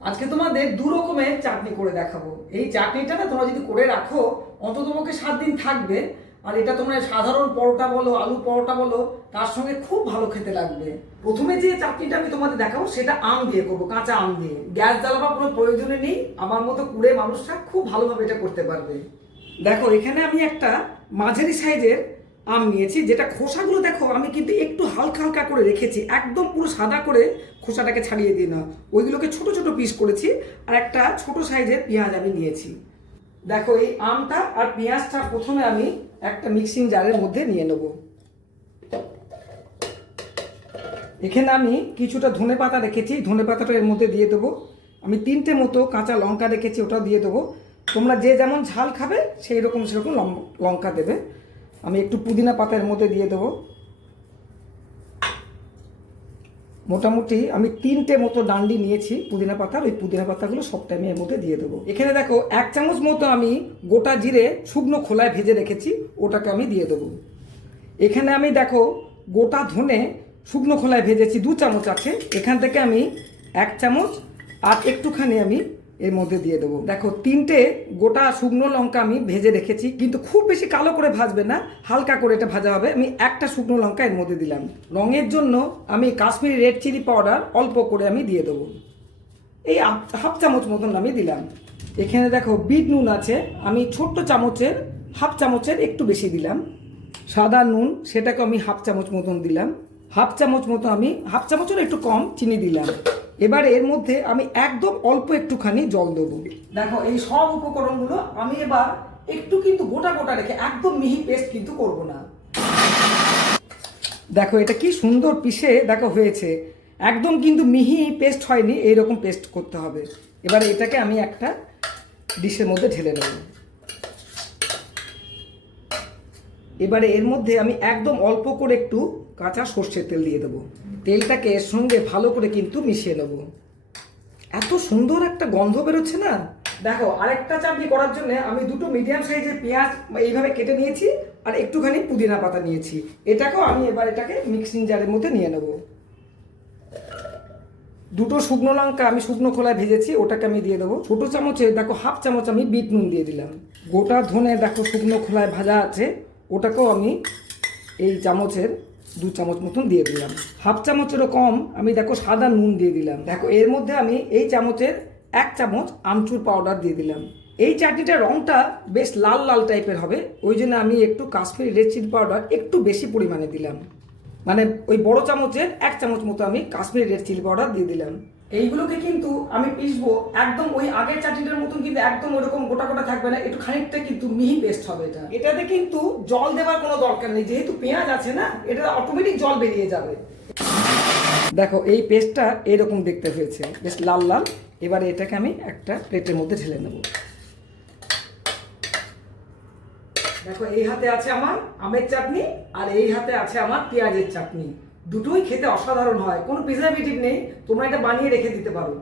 আজকে তোমাদের দু রকমের চাটনি করে দেখাবো। এই চাটনিটা না তোমরা যদি করে রাখো অন্ততপক্ষে 7 দিন থাকবে। আর এটা তোমরা সাধারণ পরোটা বলো, আলু পরোটা বলো, তার সঙ্গে খুব ভালো খেতে লাগবে। প্রথমে যে চাটনিটা আমি তোমাদের দেখাবো সেটা আম দিয়ে করবো, কাঁচা আম দিয়ে। গ্যাস জ্বালাবার কোনো প্রয়োজনই নেই। আমার মতো কুড়ে মানুষরা খুব ভালোভাবে এটা করতে পারবে। দেখো এখানে আমি একটা মাঝারি সাইজের আম নিয়েছি, যেটা খোসাগুলো দেখো আমি কিন্তু একটু হালকা হালকা করে রেখেছি, একদম পুরো সাদা করে খোসাটাকে ছাড়িয়ে দিই না। ওইগুলোকে ছোট ছোট পিস করেছি। আর একটা ছোট সাইজের পেঁয়াজ আমি নিয়েছি। দেখো এই আমটা আর পেঁয়াজটা প্রথমে আমি একটা মিক্সিং জারের মধ্যে নিয়ে নেব। এখানে আমি কিছুটা ধনে পাতা রেখেছি, ধনে পাতাটা এর মধ্যে দিয়ে দেবো। আমি 3টে মতো কাঁচা লঙ্কা রেখেছি, ওটাও দিয়ে দেবো। তোমরা যে যেমন ঝাল খাবে সেই রকম সেরকম লঙ্কা দেবে। আমি একটু পুদিনা পাতা এর মধ্যে দিয়ে দেবো। মোটামুটি আমি 3টে মতো ডান্ডি নিয়েছি পুদিনা পাতার, ওই পুদিনা পাতাগুলো সবটা আমি এর মধ্যে দিয়ে দেবো। এখানে দেখো 1 চামচ মতো আমি গোটা জিরে শুকনো খোলায় ভেজে রেখেছি, ওটাকে আমি দিয়ে দেবো। এখানে আমি দেখো গোটা ধনে শুকনো খোলায় ভেজেছি 2 চামচ আছে, এখান থেকে আমি 1 চামচ আর একটুখানি আমি এর মধ্যে দিয়ে দেবো। দেখো 3টে গোটা শুকনো লঙ্কা আমি ভেজে রেখেছি, কিন্তু খুব বেশি কালো করে ভাজবে না, হালকা করে এটা ভাজা হবে। আমি একটা শুকনো লঙ্কা এর মধ্যে দিলাম। রঙের জন্য আমি কাশ্মীরি রেড চিলি পাউডার অল্প করে আমি দিয়ে দেবো, এই হাফ চামচ মতন আমি দিলাম। এখানে দেখো বিট নুন আছে, আমি ছোট্ট চামচের হাফ চামচের একটু বেশি দিলাম। সাদা নুন সেটাকে আমি হাফ চামচ মতন দিলাম। হাফ চামচ মতো আমি হাফ চামচের একটু কম চিনি দিলাম। এবার এর মধ্যে আমি একদম অল্প একটুখানি জল দেবো। দেখো এই সব উপকরণগুলো আমি এবার একটু কিন্তু গোটা গোটা রেখে, একদম মিহি পেস্ট কিন্তু করব না। দেখো এটা কি সুন্দর পিষে দেখো হয়েছে, একদম কিন্তু মিহি পেস্ট হয়নি, এইরকম পেস্ট করতে হবে। এবার এটাকে আমি একটা ডিশের মধ্যে ঢেলে নেব। এবারে এর মধ্যে আমি একদম অল্প করে একটু কাঁচা সর্ষের তেল দিয়ে দেবো। তেলটাকে এর সঙ্গে ভালো করে কিন্তু মিশিয়ে নেব। এত সুন্দর একটা গন্ধ বেরোচ্ছে না। দেখো আরেকটা চাটনি করার জন্য আমি 2টো মিডিয়াম সাইজের পেঁয়াজ এইভাবে কেটে নিয়েছি, আর একটুখানি পুদিনা পাতা নিয়েছি। এটাকেও আমি এবার এটাকে মিক্সিং জারের মধ্যে নিয়ে নেব। 2টো শুকনো লঙ্কা আমি শুকনো খোলায় ভেজেছি, ওটাকে আমি দিয়ে দেবো। ছোটো চামচে দেখো হাফ চামচ আমি বিট নুন দিয়ে দিলাম। গোটা ধনে দেখো শুকনো খোলায় ভাজা আছে, ওটাকেও আমি এই চামচের 2 চামচ মতন দিয়ে দিলাম। হাফ চামচেরও কম আমি দেখো সাদা নুন দিয়ে দিলাম। দেখো এর মধ্যে আমি এই চামচের 1 চামচ আমচুর পাউডার দিয়ে দিলাম। এই চাটনিটার রঙটা বেশ লাল লাল টাইপের হবে, ওই জন্য আমি একটু কাশ্মীরি রেড চিলি পাউডার একটু বেশি পরিমাণে দিলাম। মানে ওই বড় চামচের 1 চামচ মতো আমি কাশ্মীরি রেড চিলি পাউডার দিয়ে দিলাম। এইগুলোকে কিন্তু আমি পিসবো একদম ওই আগের চাটনিটার মতন, কিন্তু একদম ওরকম গোটা গোটা থাকবে না, একটু খানিকটা কিন্তু মিহি পেস্ট হবে এটা। এটাতে কিন্তু জল দেওয়ার কোনো দরকার নেই, যেহেতু পেঁয়াজ আছে না, এটা অটোমেটিক জল বেরিয়ে যাবে। দেখো এই পেস্টটা এইরকম দেখতে হয়েছে, বেশ লাল লাল। এবারে এটাকে আমি একটা প্লেটের মধ্যে ঢেলে নেব। দেখো এই হাতে আছে আমার আমের চাটনি, আর এই হাতে আছে আমার পেঁয়াজের চাটনি। দুটোই খেতে অসাধারণ হয়, কোনো প্রিজারভেটিভ নেই, তোমরা এটা বানিয়ে রেখে দিতে পারো।